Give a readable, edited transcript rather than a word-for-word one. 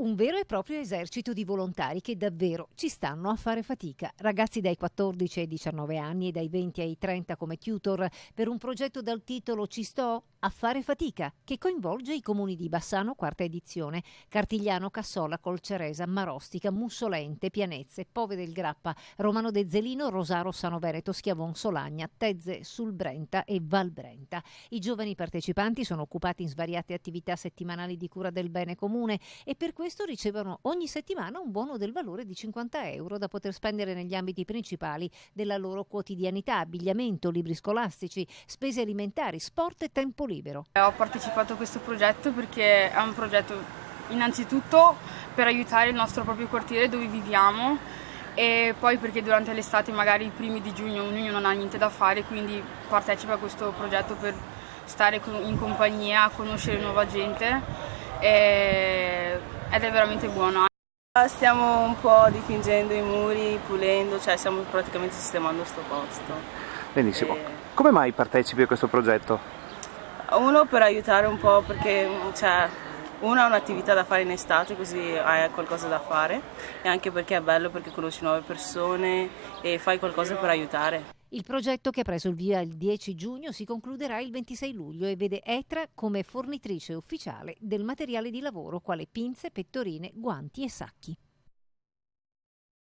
Un vero e proprio esercito di volontari che davvero ci stanno a fare fatica. Ragazzi dai 14 ai 19 anni e dai 20 ai 30 come tutor per un progetto dal titolo Ci sto a fare fatica, che coinvolge i comuni di Bassano, quarta edizione, Cartigliano, Cassola, Colceresa, Marostica, Mussolente, Pianezze, Pove del Grappa, Romano de Zelino, Rosaro, Sano Veneto, Schiavon, Solagna, Tezze sul Brenta e Val Brenta. I giovani partecipanti sono occupati in svariate attività settimanali di cura del bene comune e per questo ricevono ogni settimana un buono del valore di 50 euro da poter spendere negli ambiti principali della loro quotidianità: abbigliamento, libri scolastici, spese alimentari, sport e tempo libero. Ho partecipato a questo progetto perché è un progetto innanzitutto per aiutare il nostro proprio quartiere dove viviamo e poi perché durante l'estate, magari i primi di giugno, ognuno non ha niente da fare, quindi partecipa a questo progetto per stare in compagnia, conoscere nuova gente ed è veramente buono. Stiamo un po' dipingendo i muri, pulendo, cioè stiamo praticamente sistemando sto posto. Benissimo. Come mai partecipi a questo progetto? Uno, per aiutare un po', perché uno ha un'attività da fare in estate, così hai qualcosa da fare, e anche perché è bello, perché conosci nuove persone e fai qualcosa per aiutare. Il progetto, che ha preso il via il 10 giugno, si concluderà il 26 luglio e vede Etra come fornitrice ufficiale del materiale di lavoro, quale pinze, pettorine, guanti e sacchi.